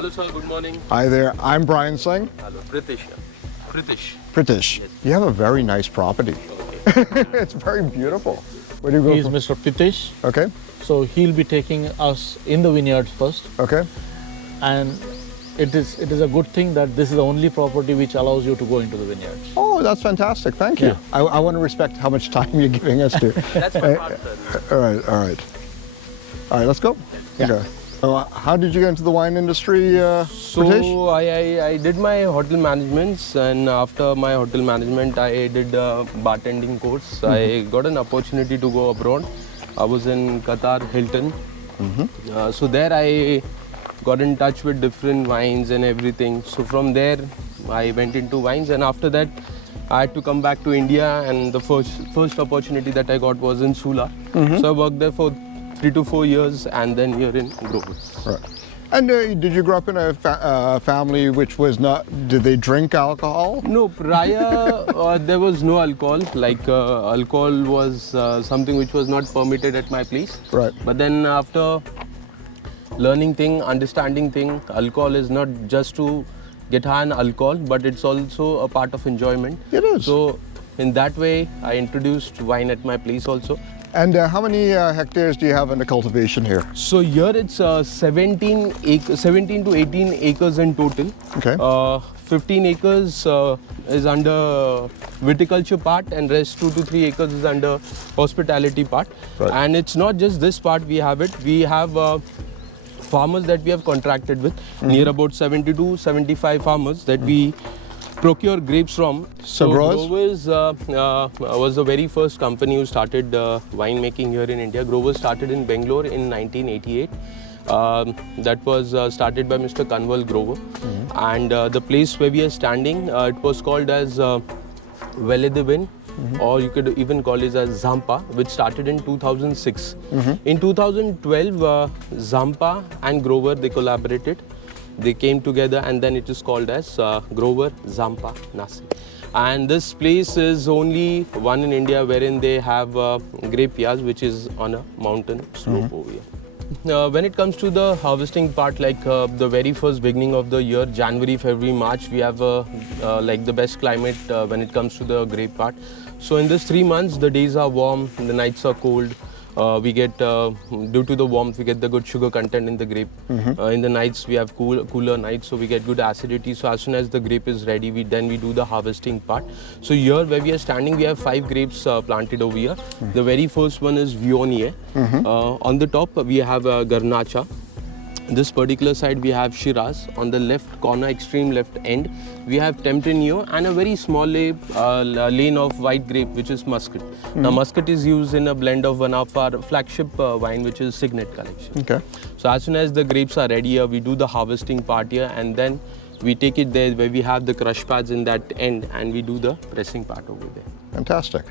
Hello sir, good morning. Hi there, I'm Brian Singh. Hello, Pritish. Pritish. Pritish, you have a very nice property. It's very beautiful. Where do you go He is from? Mr. Pritish. Okay, So he'll be taking us in the vineyards first, okay. and it is a good thing that this is the only property which allows you to go into the vineyards. Oh, that's fantastic. Thank you. Yeah. I want to respect how much time you're giving us to. That's my part, sir. All right, all right. All right, let's go. Yeah. Okay. So, how did you get into the wine industry, Pritish? So I did my hotel management, and after my hotel management I did a bartending course. I got an opportunity to go abroad. I was in Qatar, Hilton. So there I got in touch with different wines and everything. So from there I went into wines, and after that I had to come back to India, and the first opportunity that I got was in Sula. So I worked there for 3 to 4 years, and then here in Grover. Right. And did you grow up in a family which was not, did they drink alcohol? No, prior there was no alcohol. Like alcohol was something which was not permitted at my place. Right. But then after learning thing, understanding thing, alcohol is not just to get high on alcohol, but it's also a part of enjoyment. It is. So in that way, I introduced wine at my place also. And how many hectares do you have under cultivation here? So here it's 17 to 18 acres in total. Okay. 15 acres is under viticulture part, and rest 2 to 3 acres is under hospitality part. Right. And it's not just this part we have it. We have farmers that we have contracted with, near about 70 to 75 farmers that we procure grapes from. So growers? Growers was the very first company who started winemaking here in India. Growers started in Bangalore in 1988. That was started by Mr. Kanwal Grover. And the place where we are standing, it was called as Valley de Vin, or you could even call it as Zampa, which started in 2006. In 2012, Zampa and Grover, they collaborated. They came together, and then it is called as Grover Zampa Nashik. And this place is only one in India wherein they have grape yards, which is on a mountain slope over here. When it comes to the harvesting part, like the very first beginning of the year, January, February, March, we have like the best climate when it comes to the grape part. So in these 3 months, the days are warm, the nights are cold. We get, due to the warmth, we get the good sugar content in the grape. In the nights, we have cooler nights, so we get good acidity. So as soon as the grape is ready, then we do the harvesting part. So here where we are standing, we have 5 grapes planted over here. The very first one is Viognier. On the top, we have Garnacha. This particular side we have Shiraz. On the left corner, extreme left end, we have Tempranillo, and a very small lane of white grape, which is Muscat. Now Muscat is used in a blend of one of our flagship wine, which is Signet collection. Okay. So as soon as the grapes are ready here, we do the harvesting part here, and then we take it there where we have the crush pads in that end, and we do the pressing part over there. Fantastic.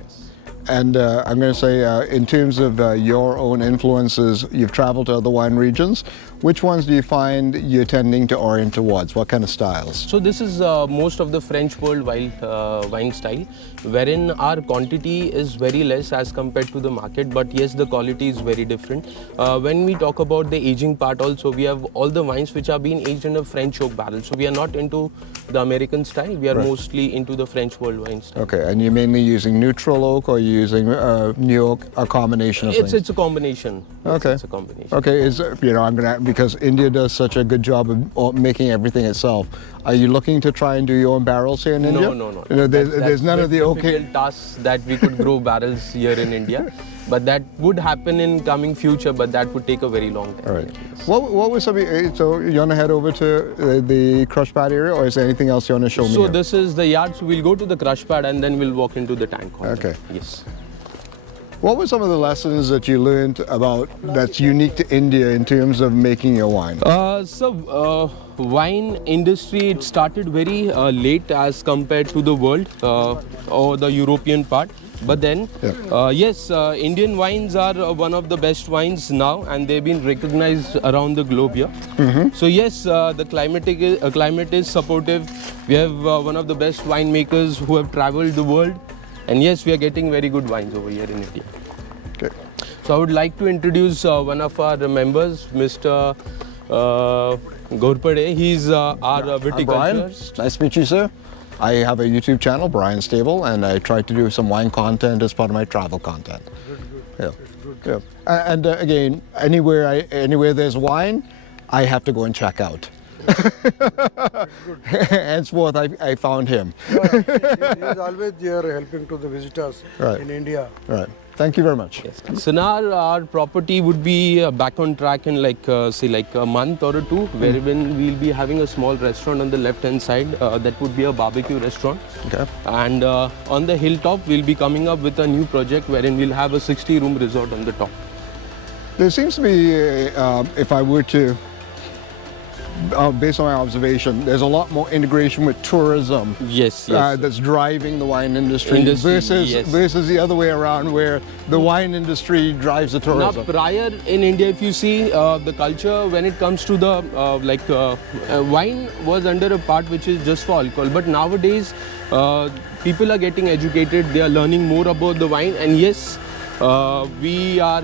And I'm going to say, in terms of your own influences, you've traveled to other wine regions. Which ones do you find you're tending to orient towards? What kind of styles? So this is most of the French world wine style, wherein our quantity is very less as compared to the market, but yes, the quality is very different. When we talk about the aging part also, we have all the wines which are being aged in a French oak barrel. So we are not into the American style, we are mostly into the French world wine style. Okay, and you're mainly using neutral oak, or you're using new oak, a combination of things? It's a combination. Yes, Okay. It's a combination. Okay, I'm gonna, because India does such a good job of making everything itself. Are you looking to try and do your own barrels here in India? No. You know, there's none of the difficult tasks that we could grow barrels here in India, but that would happen in coming future, but that would take a very long time. All right. Yes. What was some? So you want to head over to the crush pad area, or is there anything else you want to show me? So here? this is the yard. So we'll go to the crush pad, and then we'll walk into the tank. Okay. Yes. What were some of the lessons that you learned about that's unique to India in terms of making your wine? Wine industry, it started very late as compared to the world or the European part. But then, yes, Indian wines are one of the best wines now, and they've been recognized around the globe here. So yes, the climate is supportive. We have one of the best winemakers who have traveled the world. And yes, we are getting very good wines over here in India. Okay. So I would like to introduce one of our members, Mr. Ghorpade. He's our I'm Brian. viticulturist. Nice to meet you, sir. I have a YouTube channel, Brian Stable, and I try to do some wine content as part of my travel content. Good. Yeah. Yeah. And again, anywhere there's wine, I have to go and check out. Henceforth, I found him. He is always there helping to the visitors Right. in India. Right. Thank you very much. So now our property would be back on track in like a month or two, wherein we'll be having a small restaurant on the left hand side. That would be a barbecue restaurant. Okay. And on the hilltop, we'll be coming up with a new project wherein we'll have a 60-room resort on the top. There seems to be, if I were to, based on my observation, there's a lot more integration with tourism. Yes. That's driving the wine industry, yes. versus the other way around, where the wine industry drives the Now, tourism. prior in India, if you see the culture when it comes to the wine was under a part which is just for alcohol. But nowadays, people are getting educated. They are learning more about the wine, and yes, we are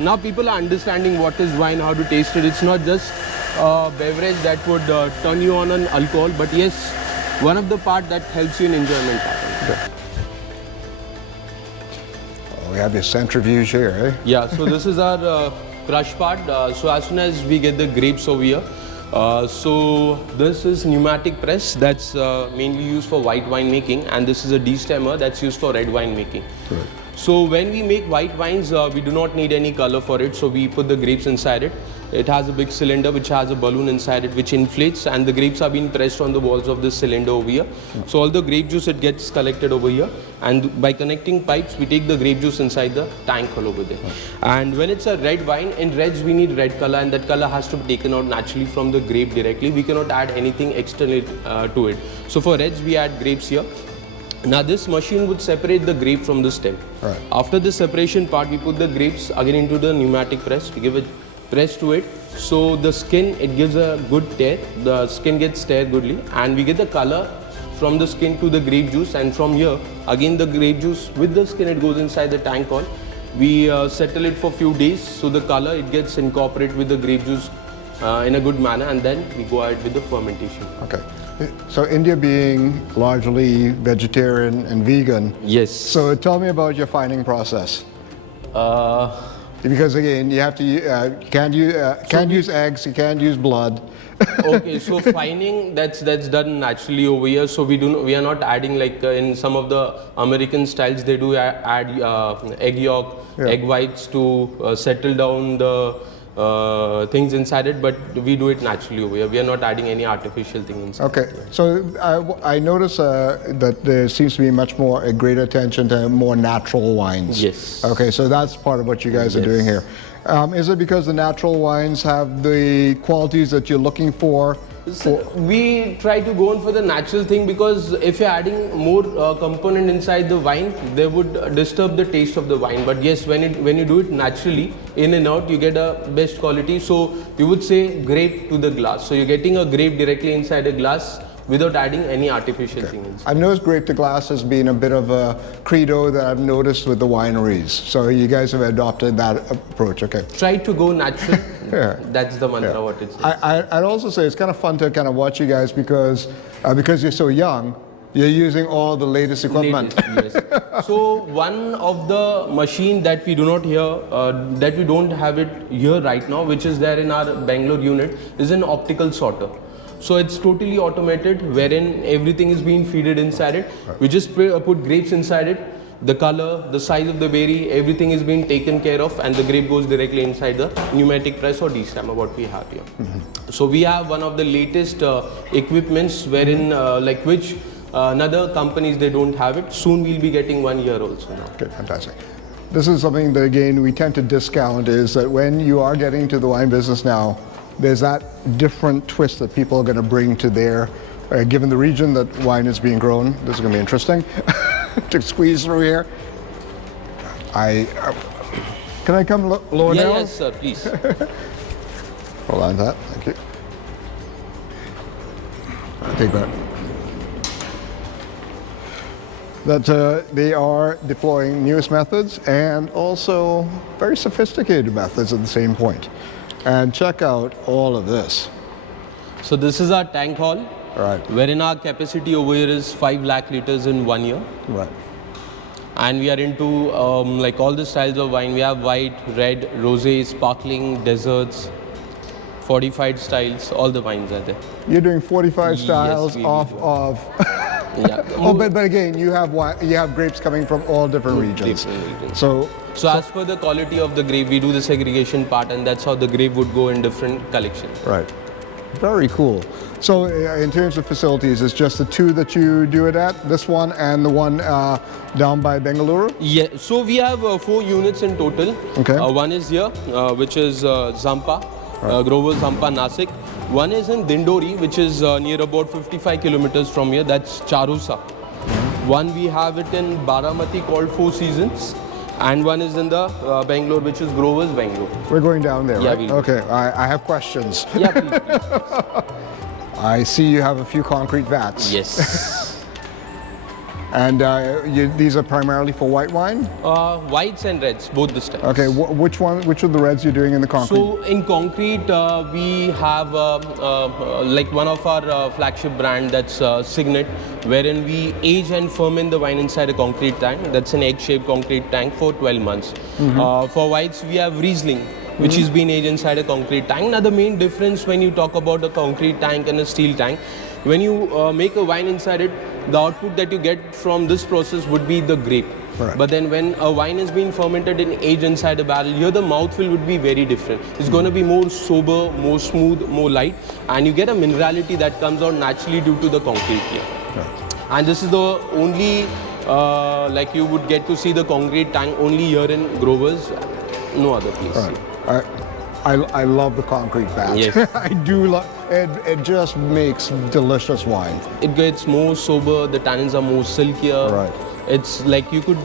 now people are understanding what is wine, how to taste it. It's not just a beverage that would turn you on alcohol, but yes, one of the part that helps you in enjoyment. Okay. Oh, we have your centrifuge here, eh? Yeah, so this is our crush part. So as soon as we get the grapes over here, so this is pneumatic press that's mainly used for white wine making, and this is a destemmer that's used for red wine making. Right. So when we make white wines, we do not need any color for it. So we put the grapes inside it. It has a big cylinder which has a balloon inside it which inflates, and the grapes are being pressed on the walls of this cylinder over here. So all the grape juice, it gets collected over here, and by connecting pipes, we take the grape juice inside the tank all over there. And when it's a red wine, in reds we need red color, and that color has to be taken out naturally from the grape directly. We cannot add anything externally to it. So for reds, we add grapes here. Now this machine would separate the grape from the stem. Right. After the separation part, we put the grapes again into the pneumatic press. We give a press to it. So the skin, it gives a good tear. The skin gets tear goodly, and we get the color from the skin to the grape juice. And from here, again the grape juice with the skin, it goes inside the tank on. We settle it for few days. So the color, it gets incorporated with the grape juice in a good manner, and then we go ahead with the fermentation. Okay. So India being largely vegetarian and vegan. Yes. So tell me about your finding process. Because again, you have to can't use eggs, you can't use blood. Okay, so fining that's done naturally over here. So we are not adding like in some of the American styles they do add egg yolk, egg whites to settle down the things inside it, but we do it naturally over here. We are not adding any artificial thing inside. Okay, so I notice that there seems to be much more a greater attention to more natural wines. Yes. Okay, so that's part of what you guys are doing here. Is it because the natural wines have the qualities that you're looking for? We try to go on for the natural thing, because if you're adding more component inside the wine, they would disturb the taste of the wine. But yes, when you do it naturally, in and out, you get a best quality. So you would say grape to the glass. So you're getting a grape directly inside a glass without adding any artificial thing inside. I've noticed grape to glass has been a bit of a credo that I've noticed with the wineries. So you guys have adopted that approach, okay? Try to go natural. Yeah. That's the mantra, what it says. I'd also say it's kind of fun to kind of watch you guys because you're so young, you're using all the latest equipment. Yes. So one of the machine that we do not that we don't have it here right now, which is there in our Bangalore unit, is an optical sorter. So it's totally automated, wherein everything is being feeded inside it. We just put grapes inside it. The color, the size of the berry, everything is being taken care of, and the grape goes directly inside the pneumatic press or destemmer what we have here. So we have one of the latest equipments wherein which another companies they don't have it. Soon we'll be getting one here also now. Okay, fantastic. This is something that again we tend to discount, is that when you are getting to the wine business now, there's that different twist that people are going to bring to their, given the region that wine is being grown. This is going to be interesting to squeeze through here. Can I come lower now? Yes, sir, please. Hold on to that, thank you. I'll take that. That they are deploying newest methods and also very sophisticated methods at the same point. And check out all of this. So this is our tank hall, Right. wherein our capacity over here is 5 lakh liters in 1 year. Right. And we are into like all the styles of wine. We have white, red, rosé, sparkling, desserts, fortified styles. All the wines are there. You're doing 45 Yes, styles we off do. of. Yeah. Oh, but again, you have grapes coming from all different regions. Different regions. So So as per the quality of the grape, we do the segregation part, and that's how the grape would go in different collections. right, very cool. So in terms of facilities, it's just the two that you do it at. This one and the one down by Bengaluru. Yeah, so we have 4 units in total. Okay. One is here, which is Zampa, Grover Zampa, Nashik. One is in Dindori, which is near about 55 kilometers from here. That's Charusa. One we have it in Baramati called Four Seasons. And one is in the Bangalore, which is Grover's Bangalore. We're going down there, Yeah, right? we'll do. Okay, I have questions. Yeah, please. I see you have a few concrete vats. Yes. And these are primarily for white wine? Whites and reds, both the styles. Okay, which of the reds you're doing in the concrete? So in concrete, we have like one of our flagship brand, that's Signet, wherein we age and ferment the wine inside a concrete tank. That's an egg-shaped concrete tank for 12 months. For whites, we have Riesling, which is being aged inside a concrete tank. Now the main difference when you talk about a concrete tank and a steel tank, when you make a wine inside it, the output that you get from this process would be the grape. Right. But then when a wine is being fermented and aged inside a barrel, here the mouthfeel would be very different. It's going to be more sober, more smooth, more light, and you get a minerality that comes out naturally due to the concrete here. Right. And this is the only, like you would get to see the concrete tank only here in Grover's, no other place. Right. I love the concrete vats. Yes. I do love it. It just makes delicious wine. It gets more sober, the tannins are more silkier. Right. It's like you could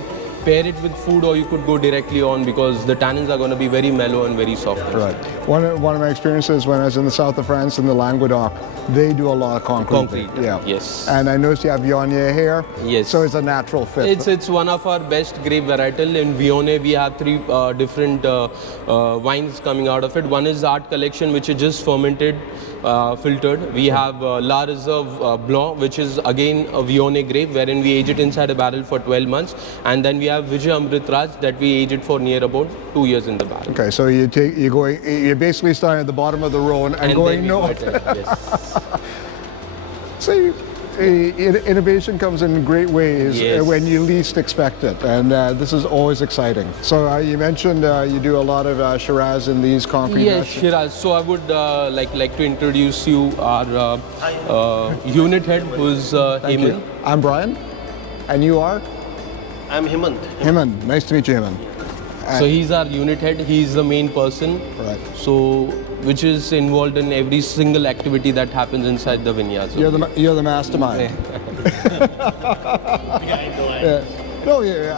pair it with food or you could go directly on, because the tannins are going to be very mellow and very soft. Right. One of my experiences when I was in the south of France in the Languedoc, they do a lot of concrete. Concrete, Yeah. yes. And I noticed you have Viognier here. Yes. So it's a natural fit. It's one of our best grape varietal. In Viognier, we have 3 different wines coming out of it. One is Art Collection, which is just fermented, filtered. We have La Reserve Blanc, which is again a Viognier grape, wherein we age it inside a barrel for 12 months. And then we have Vijay Amrit Raj, that we age it for near about 2 years in the barrel. Okay, so you're basically starting at the bottom of the Rhone and going then we north. go ahead, yes. See, innovation comes in great ways Yes. when you least expect it, and this is always exciting. So you mentioned you do a lot of Shiraz in these concrete Yes, vats. Shiraz. So I would like to introduce you our unit head, who's Thank you. Hemant. I'm Brian, and you are? I'm Hemant. Hemant. Nice to meet you, Hemant. So he's our unit head. He's the main person. Right. So which is involved in every single activity that happens inside the vineyards. You're the mastermind. Yeah. No, yeah,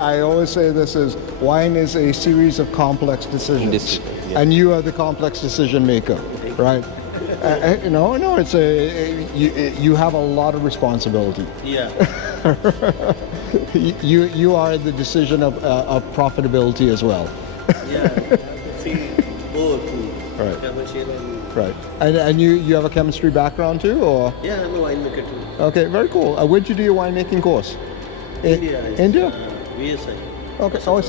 I always say this is wine is a series of complex decisions, Decisions, and you are the complex decision maker, right? No, it's you have a lot of responsibility. Yeah. You are the decision of profitability as well. Yeah. See, both. Right. Commercial and Right. And you have a chemistry background too, or? yeah, I'm a winemaker too. Okay, very cool. Where'd you do your winemaking course? India. India? VSI. Okay. Oh,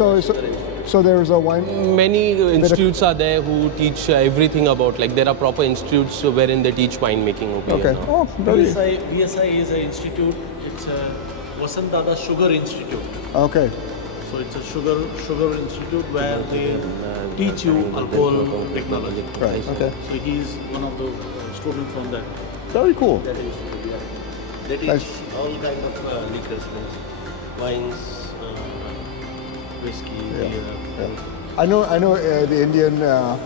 so there's a wine. Many institutes are there who teach everything about, like there are proper institutes wherein they teach winemaking over Okay. here now. Oh, very. VSI is an institute. It's a Vasant Dada Sugar Institute. Okay. So it's a sugar institute where they teach you alcohol technology. Right. Okay. So he's one of the students from that. Very cool. That is, yeah. They teach Nice. all kind of liquors, wines, whiskey, beer. I know. The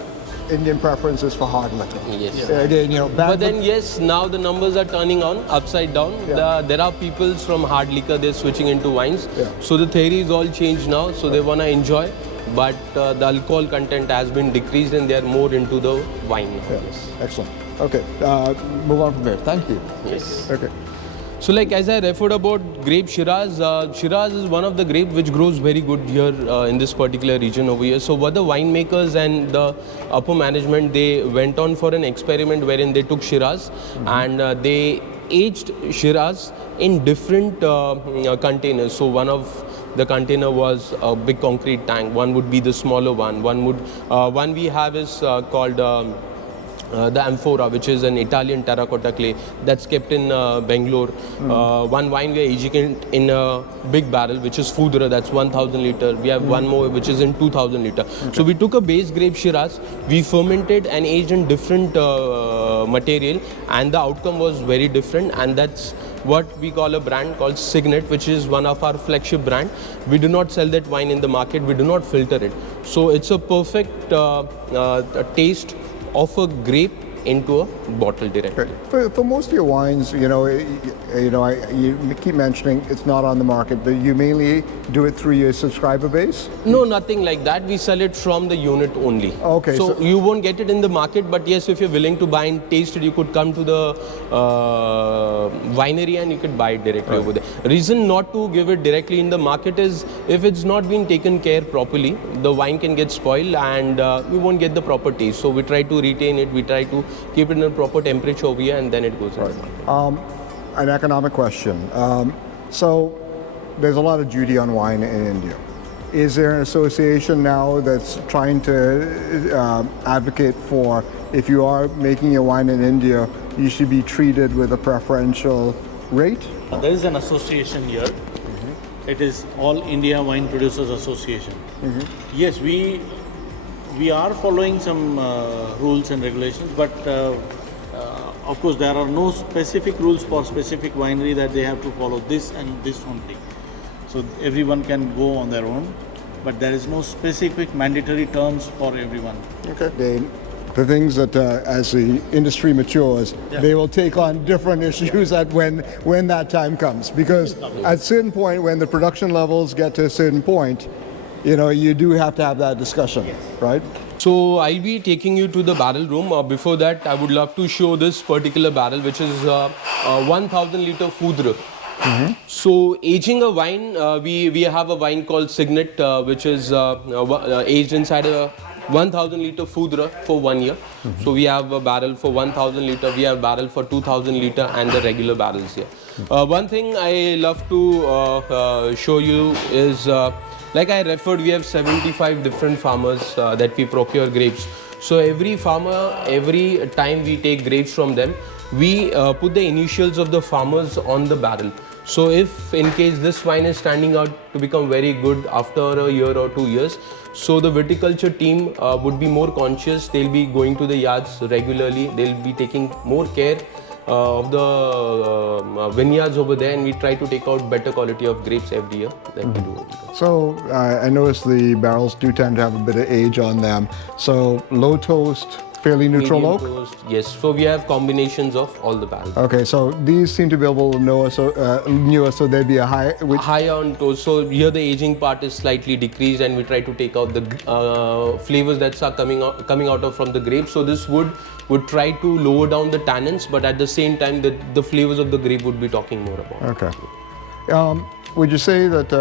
Indian preference is for hard liquor. Yes. But But then yes, now the numbers are turning on upside down. Yeah. There are people from hard liquor, they're switching into wines. Yeah. So the theory is all changed now. So they want to enjoy, but the alcohol content has been decreased and they are more into the wine now. Yes. Excellent. Okay. Move on from there. Thank you. Yes. Okay. So like as I referred about grape Shiraz, Shiraz is one of the grape which grows very good here in this particular region over here. So what the winemakers and the upper management, they went on for an experiment wherein they took Shiraz and they aged Shiraz in different containers. So one of the container was a big concrete tank, one would be the smaller one, one we have is called the amphora, which is an Italian terracotta clay that's kept in Bangalore. One wine we are aging it in a big barrel, which is Foudre, that's 1000 liter. We have one more which is in 2000 liter. So we took a base grape Shiraz, we fermented and aged in different material, and the outcome was very different, and that's what we call a brand called Signet, which is one of our flagship brand. We do not sell that wine in the market, we do not filter it. So it's a perfect taste of a grape into a bottle directly. For most of your wines, you keep mentioning it's not on the market, but you mainly do it through your subscriber base? No, nothing like that. We sell it from the unit only. Okay. So you won't get it in the market, but yes, if you're willing to buy and taste it, you could come to the winery and you could buy it directly over there. Reason not to give it directly in the market is if it's not being taken care properly, the wine can get spoiled and we won't get the proper taste. So we try to retain it, we try to keep it in a proper temperature over here, and then it goes in. An economic question. So there's a lot of duty on wine in India. Is there an association now that's trying to advocate for, if you are making your wine in India, you should be treated with a preferential rate? There is an association here. It is All India Wine Producers Association. Yes, we are following some rules and regulations, but of course there are no specific rules for specific winery that they have to follow this and this only. So everyone can go on their own, but there is no specific mandatory terms for everyone. Okay. The things that as the industry matures, they will take on different issues when that time comes. Because at a certain point, when the production levels get to a certain point, you do have to have that discussion, right? So I'll be taking you to the barrel room. Before that, I would love to show this particular barrel, which is 1000 liter Foudre. So aging a wine, we have a wine called Signet, which is aged inside a 1000 liter Foudre for 1 year. So we have a barrel for 1000 liter, we have barrel for 2000 liter, and the regular barrels here. One thing I love to show you is, like I referred, we have 75 different farmers that we procure grapes. So every farmer, every time we take grapes from them, we put the initials of the farmers on the barrel. So if in case this wine is standing out to become very good after a year or 2 years, so the viticulture team would be more conscious. They'll be going to the yards regularly. They'll be taking more care of the vineyards over there, and we try to take out better quality of grapes every year than we do. So I noticed the barrels do tend to have a bit of age on them. So low toast, fairly neutral Medium oak? toast, yes. So we have combinations of all the barrels. Okay, so these seem to be able to know newer, so there'd be a high. Higher on toast. So here the aging part is slightly decreased, and we try to take out the flavors that are coming out of from the grapes. So this would try to lower down the tannins, but at the same time the flavors of the grape would be talking more about. Okay. Would you say that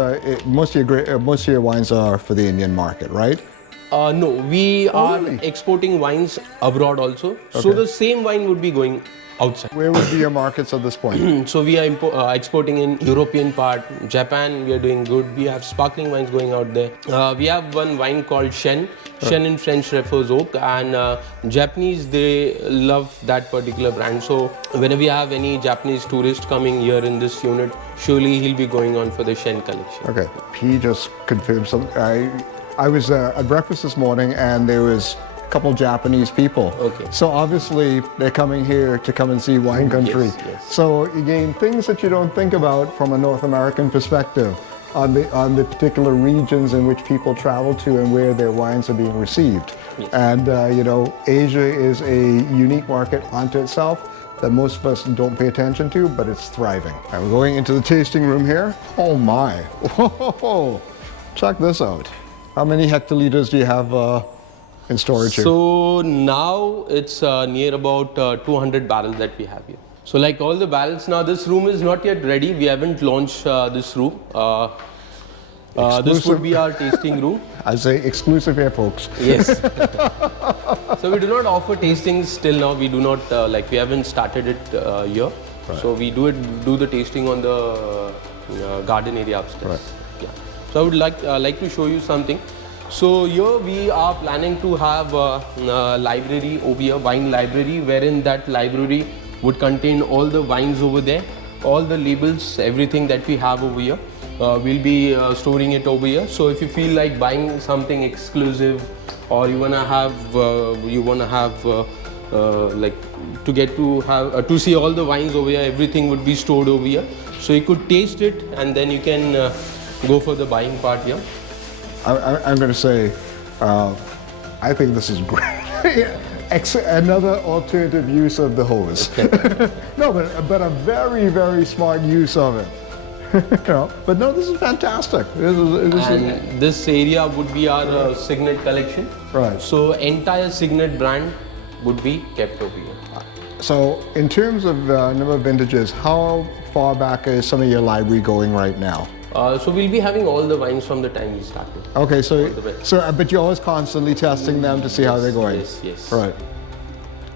most of your wines are for the Indian market, right? No, we are really? exporting wines abroad also. So the same wine would be going outside. Where would be your markets at this point? So we are exporting in European part, Japan. We are doing good. We have sparkling wines going out there. We have one wine called Shen. Shen in French refers oak, and Japanese, they love that particular brand. So whenever we have any Japanese tourist coming here in this unit, surely he'll be going on for the Shen collection. Okay. He just confirmed something. I was at breakfast this morning, and there was a couple Japanese people. Okay. So obviously they're coming here to come and see wine country. Yes. So again, things that you don't think about from a North American perspective on the particular regions in which people travel to and where their wines are being received. Yes. And Asia is a unique market unto itself that most of us don't pay attention to, but it's thriving. And we're going into the tasting room here. Oh my! Whoa! Check this out. How many hectoliters do you have in storage here? So now it's near about 200 barrels that we have here. So like all the barrels now, this room is not yet ready. We haven't launched this room. This would be our tasting room. I say exclusive here, folks. Yes. So we do not offer tastings till now. We do not we haven't started it here. Right. So we do the tasting on the garden area upstairs. Right. Yeah. So I would like to show you something. So here we are planning to have a library over here, wine library, wherein that library would contain all the wines over there, all the labels, everything that we have over here. We'll be storing it over here. So if you feel like buying something exclusive, or you wanna have to see all the wines over here, everything would be stored over here. So you could taste it, and then you can go for the buying part here. I'm going to say, I think this is great. Another alternative use of the hose. No, but a very, very smart use of it. But no, this is fantastic. This area would be our Signet collection. Right. So entire Signet brand would be kept over here. So in terms of number of vintages, how far back is some of your library going right now? So we'll be having all the wines from the time we started. Okay, but you're always constantly testing them to see how they're going. Yes. Right.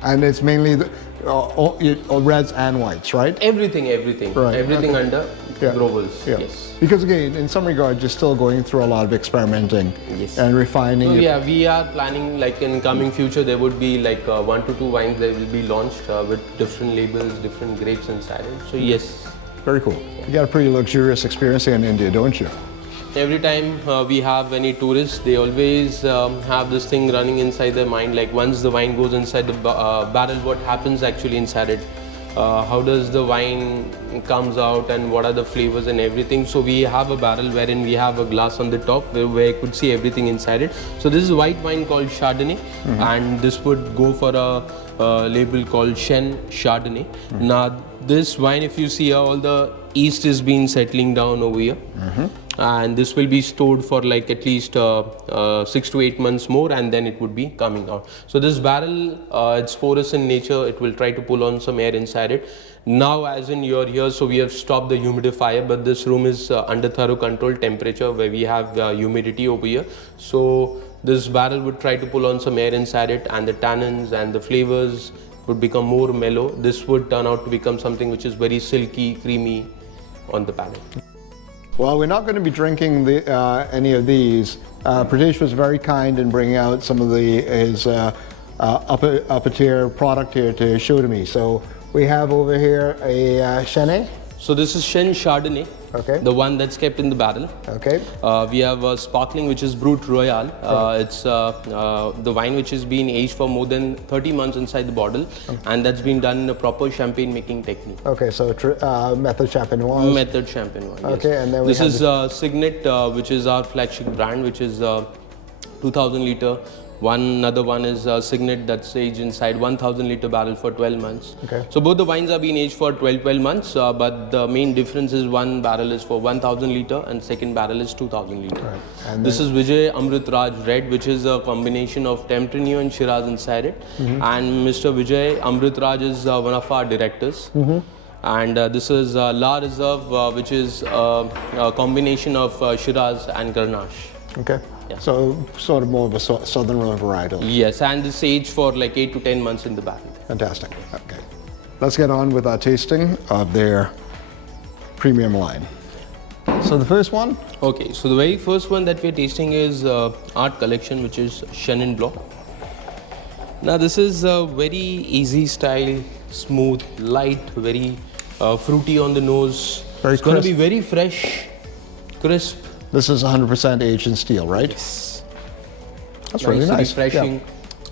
And it's mainly reds and whites, right? Everything. Right. Everything under Grovers. Yeah. Yes. Because again, in some regard, you're still going through a lot of experimenting and refining. So it. yeah, we are planning, like in coming future, there would be like 1 to 2 wines that will be launched with different labels, different grapes inside it. So yes. Very cool. You got a pretty luxurious experience here in India, don't you? Every time we have any tourists, they always have this thing running inside their mind, like once the wine goes inside the barrel, what happens actually inside it? How does the wine comes out, and what are the flavors and everything? So we have a barrel wherein we have a glass on the top where you could see everything inside it. So this is white wine called Chardonnay, and this would go for a label called Shen Chardonnay. Now this wine, if you see here, all the yeast is been settling down over here. And this will be stored for like at least 6 to 8 months more, and then it would be coming out. So this barrel, it's porous in nature. It will try to pull on some air inside it. Now, as in you're here, so we have stopped the humidifier, but this room is under thorough control temperature, where we have humidity over here. So this barrel would try to pull on some air inside it, and the tannins and the flavors would become more mellow. This would turn out to become something which is very silky, creamy on the palate. Well, we're not going to be drinking any of these. Pradesh was very kind in bringing out some of his upper tier product here to show to me. So we have over here a Chenet. So this is Shen Chardonnay, Okay. the one that's kept in the barrel. Okay. We have sparkling, which is Brut Royal. It's the wine which has been aged for more than 30 months inside the bottle, and that's been done in a proper champagne making technique. Okay, so Method Champenoise. Method Champenoise. Yes. Okay, and then we this have is Signet, which is our flagship brand, which is 2000 liter. Another one is Signet, that's aged inside 1000 liter barrel for 12 months. Okay. So both the wines are being aged for 12 months, but the main difference is one barrel is for 1000 liter and second barrel is 2000 liter. Right. And this is Vijay Amrit Raj Red, which is a combination of Tempranillo and Shiraz inside it. And Mr. Vijay Amrit Raj is one of our directors. And this is La Reserve, which is a combination of Shiraz and Grenache. Okay. Yeah. So sort of more of a southern varietal. Yes, and this aged for like 8 to 10 months in the barrel. Fantastic. Okay. Let's get on with our tasting of their premium line. So the first one? Okay, so the very first one that we're tasting is Art Collection, which is Chenin Blanc. Now this is a very easy style, smooth, light, very fruity on the nose. Very it's going to crisp. be very fresh, crisp. This is 100% aged in steel, right? Yes. That's really nice. Refreshing,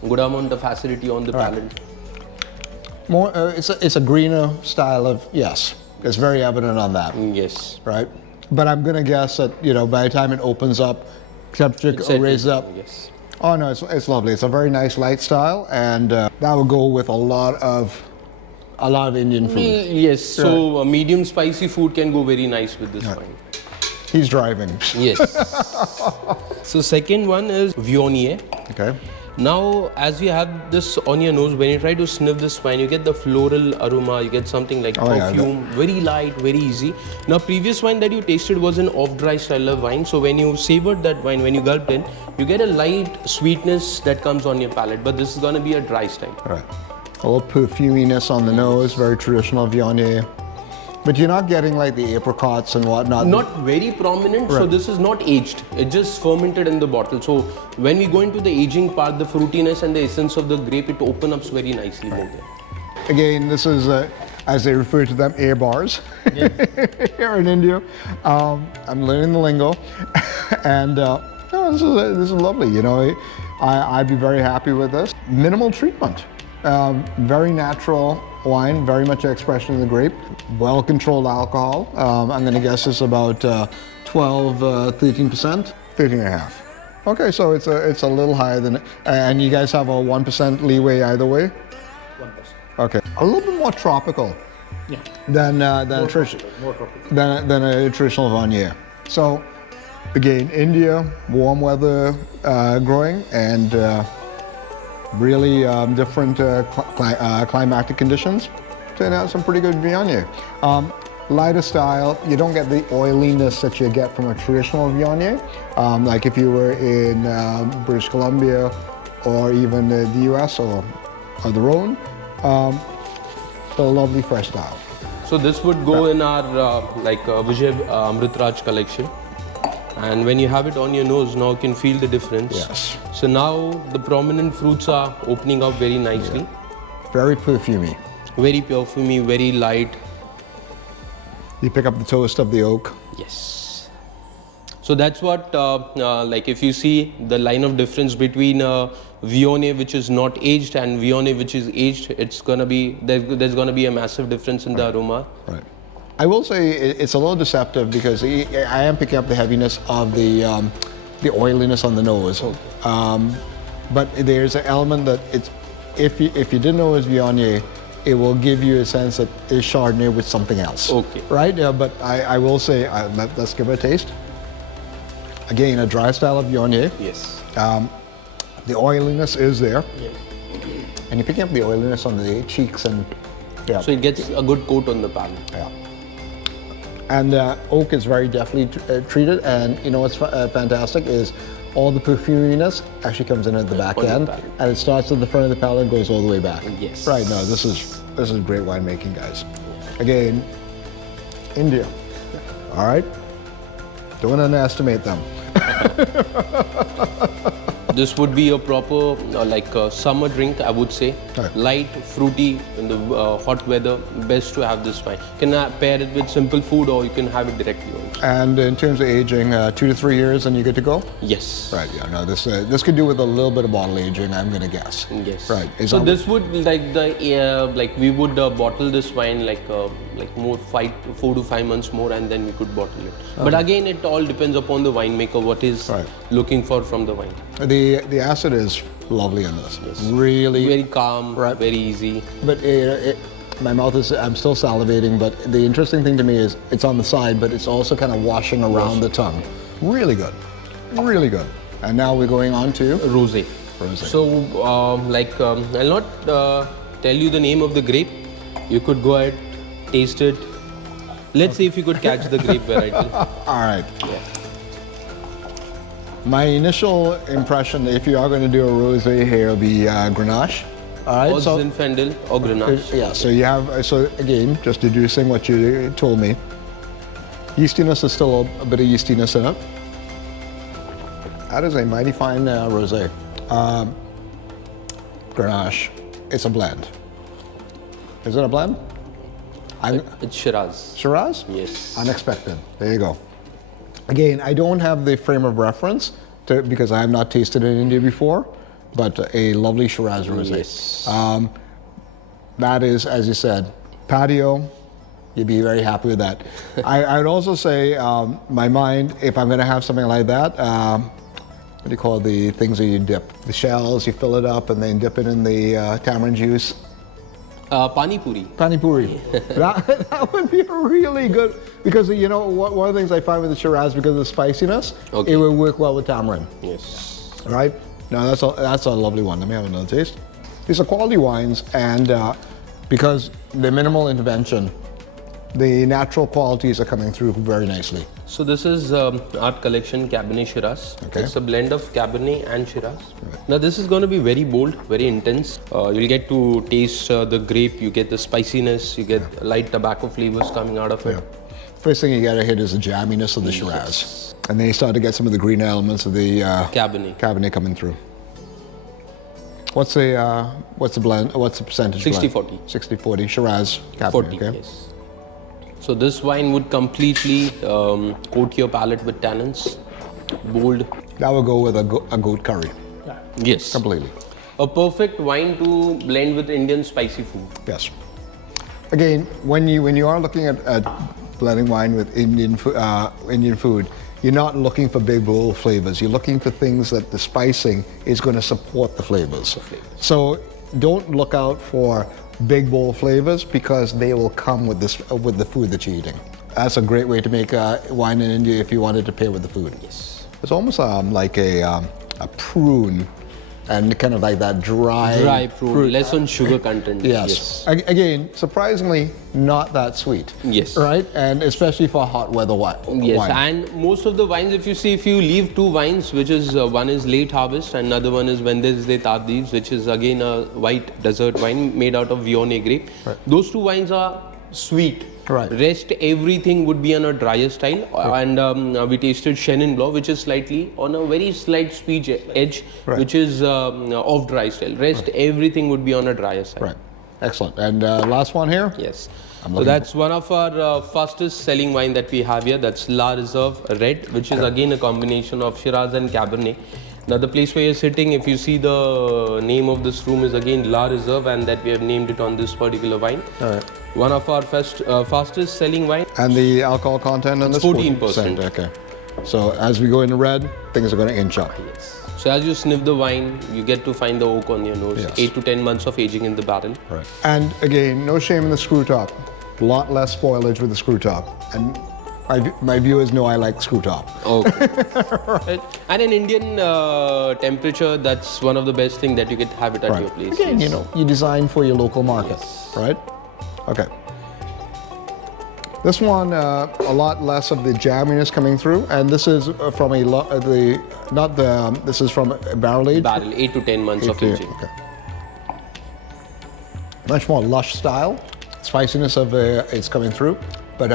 good amount of acidity on the palate. More, it's a greener style of, yes, it's very evident on that, Yes. right? But I'm gonna guess that, by the time it opens up, temperature will raise up. Yes. Oh no, it's lovely. It's a very nice light style, and that will go with a lot of Indian food. Yes, so medium spicy food can go very nice with this wine. He's driving. Yes. So second one is Viognier. Okay. Now, as you have this on your nose, when you try to sniff this wine, you get the floral aroma, you get something like perfume, very light, very easy. Now, previous wine that you tasted was an off-dry style of wine. So when you savored that wine, when you gulped in, you get a light sweetness that comes on your palate. But this is going to be a dry style. Right. A little perfuminess on the nose, very traditional Viognier. But you're not getting like the apricots and whatnot. Not very prominent, so this is not aged. It just fermented in the bottle. So when we go into the aging part, the fruitiness and the essence of the grape, it opens up very nicely over there. Again, this is, as they refer to them, air bars here in India. I'm learning the lingo. And this is lovely, you know. I'd be very happy with this. Minimal treatment. Very natural wine, very much an expression of the grape. Well-controlled alcohol. I'm going to guess it's about 12, 13%. 13.5. Okay, so it's a little higher than, and you guys have a 1% leeway either way? 1%. Okay, a little bit more tropical than a traditional Viognier. So again, India, warm weather growing, and really different climatic conditions. Turn out some pretty good Viognier. Lighter style, you don't get the oiliness that you get from a traditional Viognier. Like if you were in British Columbia or even the US or the Rhone. A lovely fresh style. So this would go in our Vijay Amritraj collection. And when you have it on your nose, now you can feel the difference. Yes. So now the prominent fruits are opening up very nicely. Yeah. Very perfumey. Very perfumey, very light. You pick up the toast of the oak. Yes. So that's what, like if you see the line of difference between Viognier which is not aged and Viognier which is aged, it's gonna be, there's gonna be a massive difference in the aroma. Right. I will say it's a little deceptive because I am picking up the heaviness of the oiliness on the nose. Okay. But there's an element that it's, if you didn't know it was Viognier, it will give you a sense that it's Chardonnay with something else. Okay. Right? But I will say, let's give it a taste. Again, a dry style of Viognier. Yes. The oiliness is there. Yes. And you're picking up the oiliness on the cheeks and yeah. So it gets a good coat on the palate. Yeah. And oak is very deftly treated, and you know what's fantastic is all the perfuminess actually comes in at the back end, and it starts at the front of the palate and goes all the way back. Yes. Right. No, this is great winemaking, guys. Again, India. All right. Don't underestimate them. This would be a proper summer drink, I would say. Right. Light, fruity in the hot weather. Best to have this wine. You can pair it with simple food, or you can have it directly also. And in terms of aging, 2 to 3 years, and you good to go. Yes. Right. Yeah. No. This could do with a little bit of bottle aging, I'm gonna guess. Yes. Right. So this would we would bottle this wine more 4 to 5 months more, and then we could bottle it. But again, it all depends upon the winemaker what is looking for from the wine. The acid is lovely in this. Yes. Really very calm, very easy. But my mouth is, I'm still salivating, but the interesting thing to me is it's on the side, but it's also kind of washing around the tongue. Really good. Really good. And now we're going on to Rosé. So, I'll not tell you the name of the grape. You could go ahead, taste it. Let's see if you could catch the grape variety. All right. Yeah. My initial impression, if you are going to do a rosé here, will be Grenache. All right. Or Zinfandel or Grenache. Yeah. So you have. So again, just deducing what you told me, yeastiness is still a bit of yeastiness in it. That is a mighty fine rosé. Grenache. It's a blend. Is it a blend? It's Shiraz. Shiraz? Yes. Unexpected. There you go. Again, I don't have the frame of reference because I have not tasted it in India before, but a lovely Shiraz rosé. Yes. That is, as you said, patio. You'd be very happy with that. I would also say, my mind, if I'm going to have something like that, what do you call the things that you dip? The shells, you fill it up and then dip it in the tamarind juice. Pani puri. Pani puri. that would be really good, because you know one of the things I find with the Shiraz, because of the spiciness, it would work well with tamarind. Yes. Right? No, that's a lovely one. Let me have another taste. These are quality wines, and because they're minimal intervention, the natural qualities are coming through very nicely. So this is our collection Cabernet Shiraz. Okay. It's a blend of Cabernet and Shiraz. Now this is going to be very bold, very intense. You'll get to taste the grape, you get the spiciness, you get light tobacco flavors coming out of it. First thing you gotta hit is the jamminess of the Shiraz. And then you start to get some of the green elements of the Cabernet. coming through. What's the blend? What's the percentage? 60-40. 60-40 Shiraz Cabernet. 40, okay. yes. So this wine would completely coat your palate with tannins, bold. That would go with a goat curry. Yes. Completely. A perfect wine to blend with Indian spicy food. Yes. Again, when you are looking at blending wine with Indian food, you're not looking for big bold flavors. You're looking for things that the spicing is going to support the flavors. So don't look out for big bold flavors because they will come with the food that you're eating. That's a great way to make wine in India if you wanted to pair with the food. Yes. It's almost like a prune, and kind of like that dry fruit, less on sugar content. Yes. Again, surprisingly, not that sweet. Yes. Right? And especially for hot weather wine. Yes, and most of the wines, if you leave two wines, which is one is late harvest and another one is Vendes de Tardis, which is again a white desert wine made out of Viognier grape. Right. Those two wines are sweet. Right. Rest everything would be on a drier style, and we tasted Chenin Blanc, which is slightly on a very slight sweet edge, Right. which is off dry style. Rest everything would be on a drier side. Right. Excellent. And last one here? Yes. So looking that's one of our fastest selling wine that we have here. That's La Reserve Red, which is again a combination of Shiraz and Cabernet. Now the place where you're sitting, if you see the name of this room is again La Reserve, and that we have named it on this particular wine. All right. One of our fastest selling wine. And the alcohol content on this? 14%. Okay. So as we go into red, things are going to inch up. Yes. So as you sniff the wine, you get to find the oak on your nose. Yes. 8 to 10 months of aging in the barrel. Right. And again, no shame in the screw top. A lot less spoilage with the screw top. And my viewers know I like screw top. Okay. Right. And in Indian temperature, that's one of the best things that you could have it at your place. Again, Yes. you design for your local market, right? Okay. This one, a lot less of the jamminess coming through, and this is from this is from a barrel age. Barrel, 8 to 10 months of aging. Okay. Much more lush style, spiciness of it's coming through, but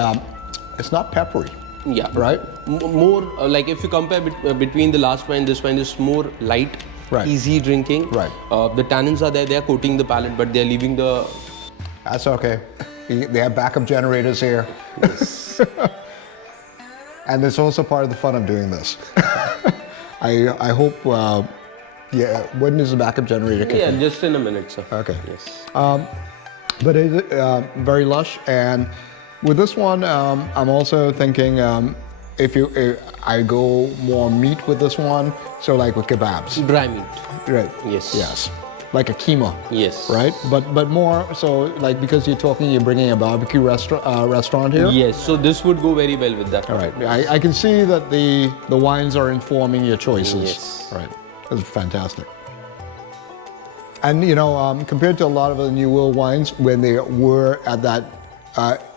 it's not peppery. Yeah. Right? More like if you compare between the last wine, this wine is more light, Right. easy drinking. Right. The tannins are there, they are coating the palate, but they are leaving the. That's okay. They have backup generators here. Yes. And it's also part of the fun of doing this. I hope, when does the backup generator kick Yeah, in? just in a minute, sir. Okay. Yes. But it's very lush, and with this one, I'm also thinking if I go more meat with this one, so like with kebabs. Dry meat. Right. Yes. Yes. Like a keema. Yes. Right. But more so like because you're bringing a barbecue restaurant here. Yes. So this would go very well with that. All right. I can see that the wines are informing your choices. Yes. Right. That's fantastic. And compared to a lot of the New World wines, when they were at that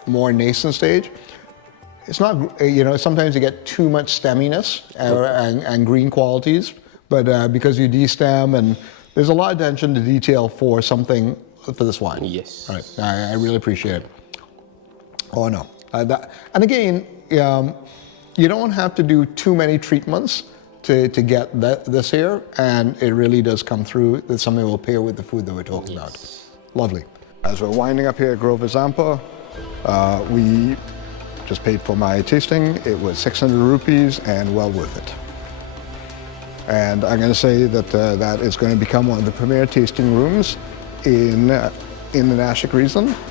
more nascent stage, it's not. Sometimes you get too much stemminess and green qualities, but because you de-stem and there's a lot of attention to detail for this wine. Yes. All right. I really appreciate it. Oh no. And again, you don't have to do too many treatments to get this here, and it really does come through that something will pair with the food that we're talking about. Lovely. As we're winding up here at Grover Zampa, we just paid for my tasting. It was 600 rupees and well worth it. And I'm going to say that that is going to become one of the premier tasting rooms in the Nashik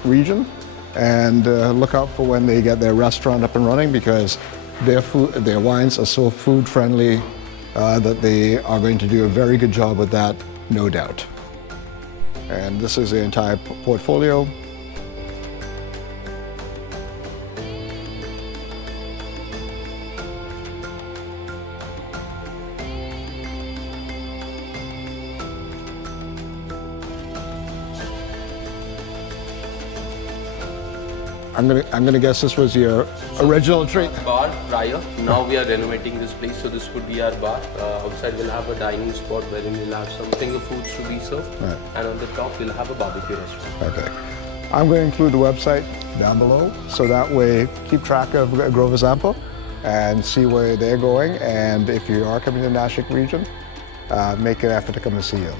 region. And look out for when they get their restaurant up and running, because their wines are so food friendly that they are going to do a very good job with that, no doubt. And this is the entire portfolio. I'm gonna guess this was your original tree. Bar prior. Now we are renovating this place, so this would be our bar. Outside we'll have a dining spot wherein we'll have some finger foods to be served, Right. and on the top we'll have a barbecue restaurant. Okay. I'm going to include the website down below, so that way keep track of Grover Zampa and see where they're going. And if you are coming to the Nashik region, make an effort to come and see them.